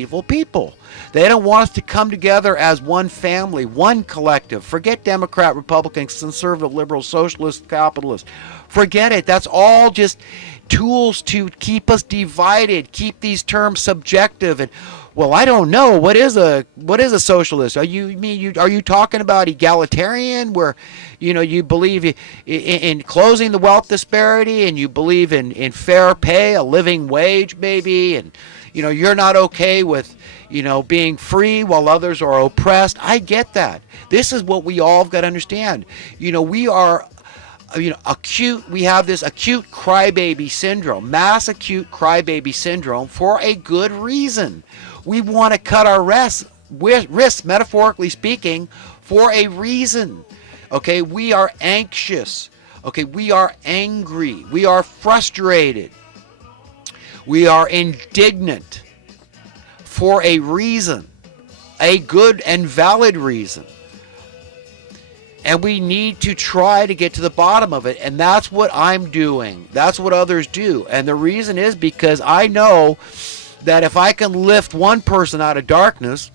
evil people. They don't want us to come together as one family, one collective. Forget Democrat, Republican, conservative, liberal, socialist, capitalist. Forget it. That's all just tools to keep us divided, keep these terms subjective. And well, I don't know. What is a socialist? Are you talking about egalitarian, where you believe in closing the wealth disparity, and you believe in fair pay, a living wage maybe, and you're not okay with being free while others are oppressed. I get that. This is what we all have got to understand. We are acute. We have this acute crybaby syndrome, mass acute crybaby syndrome, for a good reason. We want to cut our wrists, metaphorically speaking, for a reason. Okay, we are anxious. Okay, we are angry. We are frustrated. We are indignant for a reason, a good and valid reason. And we need to try to get to the bottom of it. And that's what I'm doing. That's what others do. And the reason is because I know that if I can lift one person out of darkness,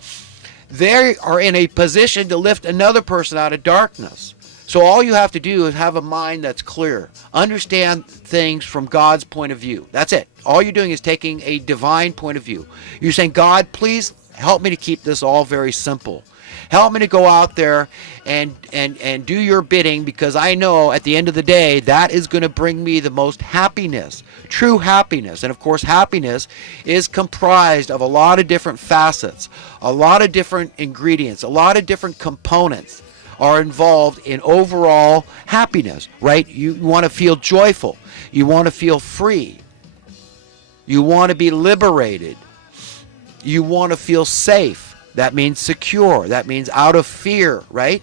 they are in a position to lift another person out of darkness. So all you have to do is have a mind that's clear. Understand things from God's point of view. That's it. All you're doing is taking a divine point of view. You're saying, God, please help me to keep this all very simple. Help me to go out there and do your bidding, because I know at the end of the day that is going to bring me the most happiness, true happiness. And of course, happiness is comprised of a lot of different facets, a lot of different ingredients, a lot of different components are involved in overall happiness, right? You want to feel joyful. You want to feel free. You want to be liberated. You want to feel safe. That means secure. That means out of fear, right?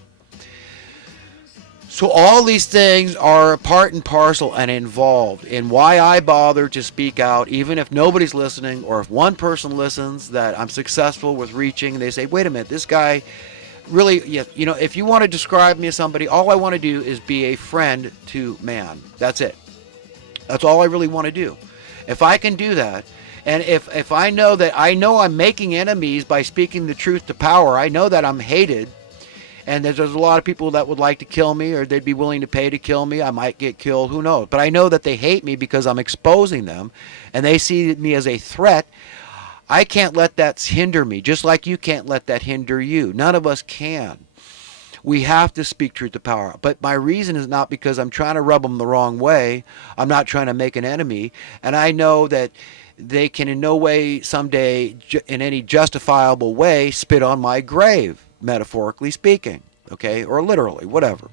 So all these things are part and parcel and involved in why I bother to speak out, even if nobody's listening, or if one person listens that I'm successful with reaching, and they say, wait a minute, this guy really, if you want to describe me as somebody, all I want to do is be a friend to man. That's it. That's all I really want to do. If I can do that, and if I know that I'm making enemies by speaking the truth to power, I know that I'm hated, and there's a lot of people that would like to kill me, or they'd be willing to pay to kill me. I might get killed, who knows? But I know that they hate me because I'm exposing them, and they see me as a threat. I can't let that hinder me, just like you can't let that hinder you. None of us can. We have to speak truth to power. But my reason is not because I'm trying to rub them the wrong way. I'm not trying to make an enemy. And I know that they can in no way someday, in any justifiable way, spit on my grave, metaphorically speaking, okay, or literally, whatever.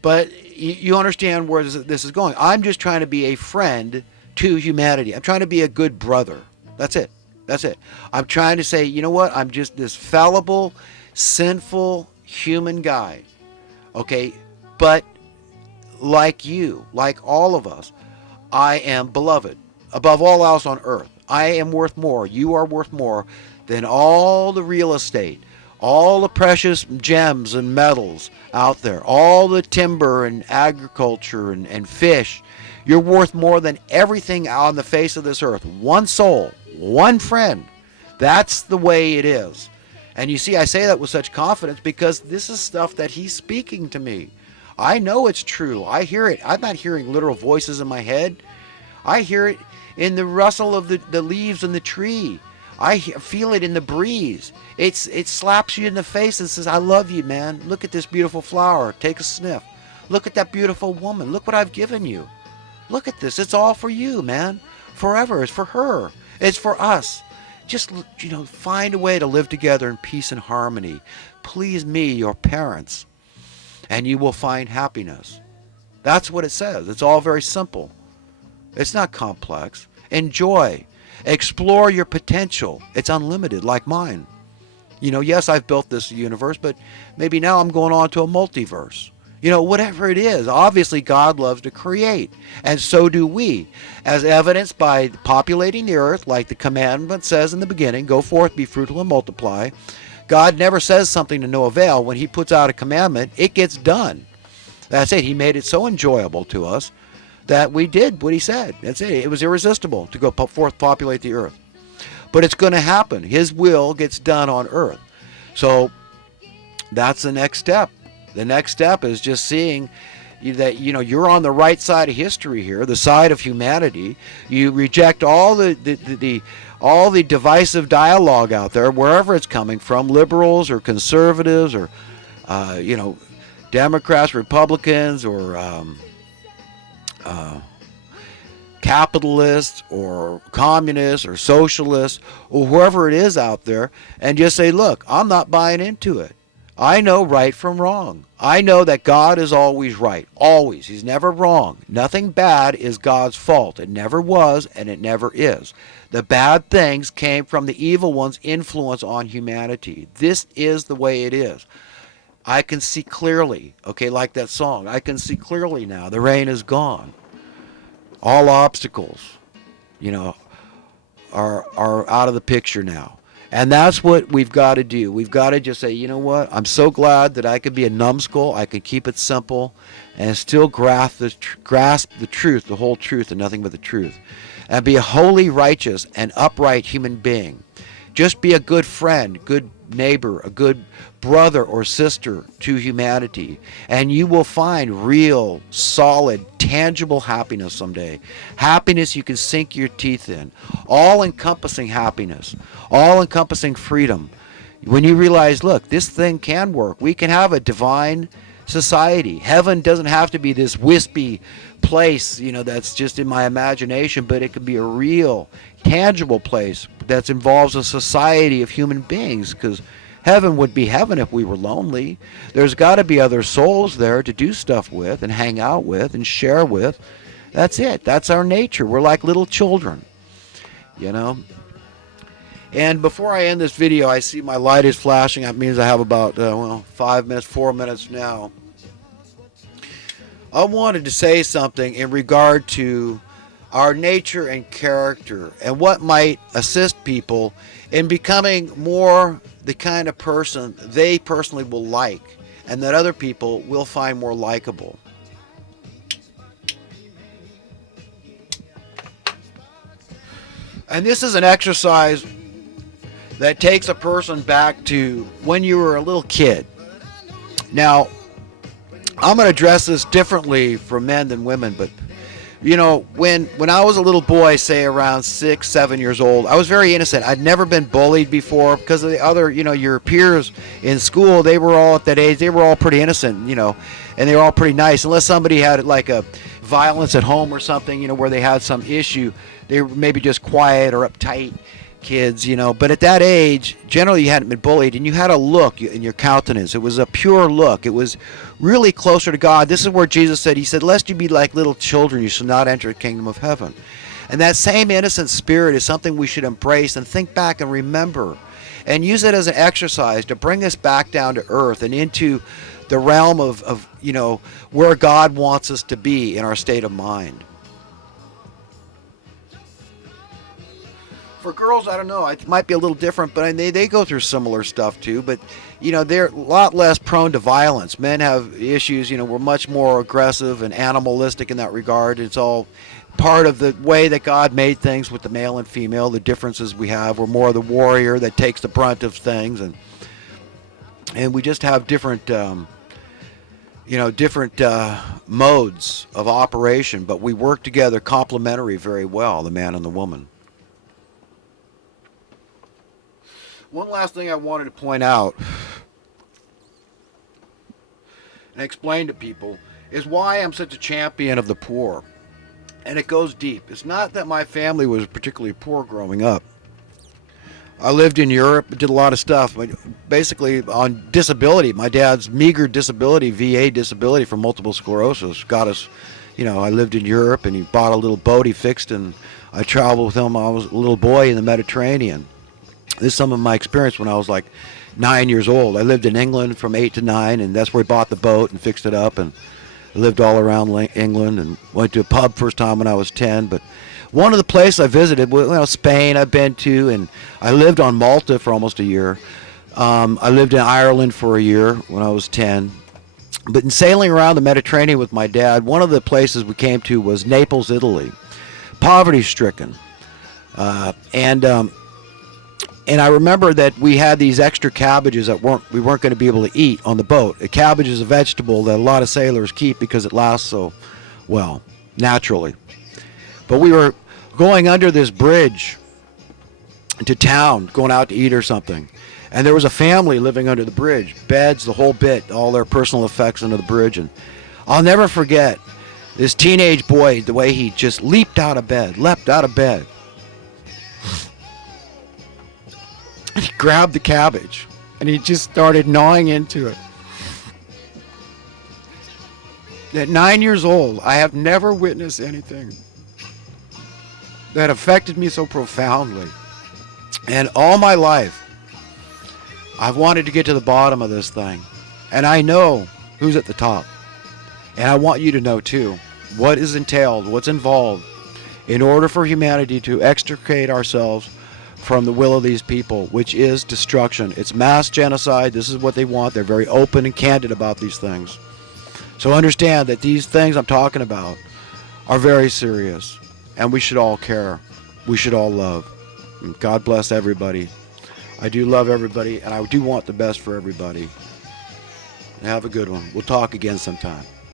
But you understand where this is going. I'm just trying to be a friend to humanity. I'm trying to be a good brother. That's it. That's it. I'm trying to say, you know what? I'm just this fallible, sinful human guy, okay? But like you, like all of us, I am beloved. Above all else on earth, I am worth more. You are worth more than all the real estate, all the precious gems and metals out there, all the timber and agriculture and fish. You're worth more than everything on the face of this earth. One soul, one friend. That's the way it is. And you see, I say that with such confidence because this is stuff that he's speaking to me. I know it's true. I hear it. I'm not hearing literal voices in my head. I hear it in the rustle of the leaves in the tree. I feel it in the breeze. It slaps you in the face and says, I love you, man. Look at this beautiful flower. Take a sniff. Look at that beautiful woman. Look what I've given you. Look at this. It's all for you, man. Forever. It's for her. It's for us. Just, find a way to live together in peace and harmony. Please me, your parents, and you will find happiness. That's what it says. It's all very simple. It's not complex. Enjoy. Explore your potential. It's unlimited, like mine. Yes, I've built this universe, but maybe now I'm going on to a multiverse. Whatever it is. Obviously, God loves to create, and so do we, as evidenced by populating the earth, like the commandment says in the beginning, go forth, be fruitful, and multiply. God never says something to no avail. When he puts out a commandment, it gets done. That's it. He made it so enjoyable to us that we did what he said. That's it. It was irresistible to go forth, populate the earth. but it's going to happen. His will gets done on earth. So that's the next step. The next step is just seeing that you're on the right side of history here, the side of humanity. You reject all the divisive dialogue out there, wherever it's coming from, liberals or conservatives or Democrats, Republicans, or capitalists or communists or socialists or whoever it is out there, and just say, look, I'm not buying into it. I know right from wrong. I know that God is always right. Always. He's never wrong. Nothing bad is God's fault. It never was, and it never is. The bad things came from the evil one's influence on humanity. This is the way it is. I can see clearly, okay, like that song. I can see clearly now. The rain is gone. All obstacles, are out of the picture now. And that's what we've got to do. We've got to just say, you know what? I'm so glad that I could be a numbskull. I could keep it simple and still grasp the truth, the whole truth, and nothing but the truth. And be a holy, righteous, and upright human being. Just be a good friend, good neighbor, a good brother or sister to humanity. And you will find real, solid, tangible happiness someday. Happiness you can sink your teeth in. All-encompassing happiness. All-encompassing freedom. When you realize, look, this thing can work. We can have a divine society. Heaven doesn't have to be this wispy place, that's just in my imagination, but it could be a real, tangible place that involves a society of human beings, because heaven would be heaven if we were lonely. There's got to be other souls there to do stuff with and hang out with and share with. That's it. That's our nature. We're like little children, And before I end this video, I see my light is flashing. That means I have about 5 minutes, 4 minutes now. I wanted to say something in regard to our nature and character and what might assist people in becoming more the kind of person they personally will like and that other people will find more likable. And this is an exercise that takes a person back to when you were a little kid. Now, I'm going to address this differently for men than women, but when I was a little boy, say around 6, 7 years old, I was very innocent. I'd never been bullied before because of the other, your peers in school, they were all at that age, they were all pretty innocent, and they were all pretty nice. Unless somebody had like a violence at home or something, where they had some issue, they were maybe just quiet or uptight kids, but at that age, generally you hadn't been bullied, and you had a look in your countenance. It was a pure look. It was really closer to God. This is where Jesus said, he said, lest you be like little children, you shall not enter the kingdom of heaven. And that same innocent spirit is something we should embrace and think back and remember and use it as an exercise to bring us back down to earth and into the realm of where God wants us to be in our state of mind. For girls, I don't know, it might be a little different, but they go through similar stuff too. But, they're a lot less prone to violence. Men have issues, we're much more aggressive and animalistic in that regard. It's all part of the way that God made things with the male and female, the differences we have. We're more the warrior that takes the brunt of things. And we just have different, different modes of operation. But we work together complementary very well, the man and the woman. One last thing I wanted to point out and explain to people is why I'm such a champion of the poor. And it goes deep. It's not that my family was particularly poor growing up. I lived in Europe, did a lot of stuff, but basically on disability. My dad's meager disability, VA disability from multiple sclerosis, got us, I lived in Europe, and he bought a little boat he fixed, and I traveled with him. I was a little boy in the Mediterranean. This is some of my experience when I was like 9 years old. I lived in England from 8 to 9, and that's where we bought the boat and fixed it up, and I lived all around England and went to a pub first time when I was 10. But one of the places I visited was Spain I've been to, and I lived on Malta for almost a year. I lived in Ireland for a year when I was 10. But in sailing around the Mediterranean with my dad, one of the places we came to was Naples, Italy, poverty-stricken. And I remember that we had these extra cabbages that we weren't going to be able to eat on the boat. A cabbage is a vegetable that a lot of sailors keep because it lasts so well, naturally. But we were going under this bridge to town, going out to eat or something. And there was a family living under the bridge, beds, the whole bit, all their personal effects under the bridge. And I'll never forget this teenage boy, the way he just leapt out of bed. He grabbed the cabbage and he just started gnawing into it. At 9 years old, I have never witnessed anything that affected me so profoundly. And all my life, I've wanted to get to the bottom of this thing. And I know who's at the top. And I want you to know too what is entailed, what's involved in order for humanity to extricate ourselves from the will of these people, which is destruction. It's mass genocide. This is what they want. They're very open and candid about these things. So understand that these things I'm talking about are very serious, and we should all care. We should all love. And God bless everybody. I do love everybody, and I do want the best for everybody. Have a good one. We'll talk again sometime.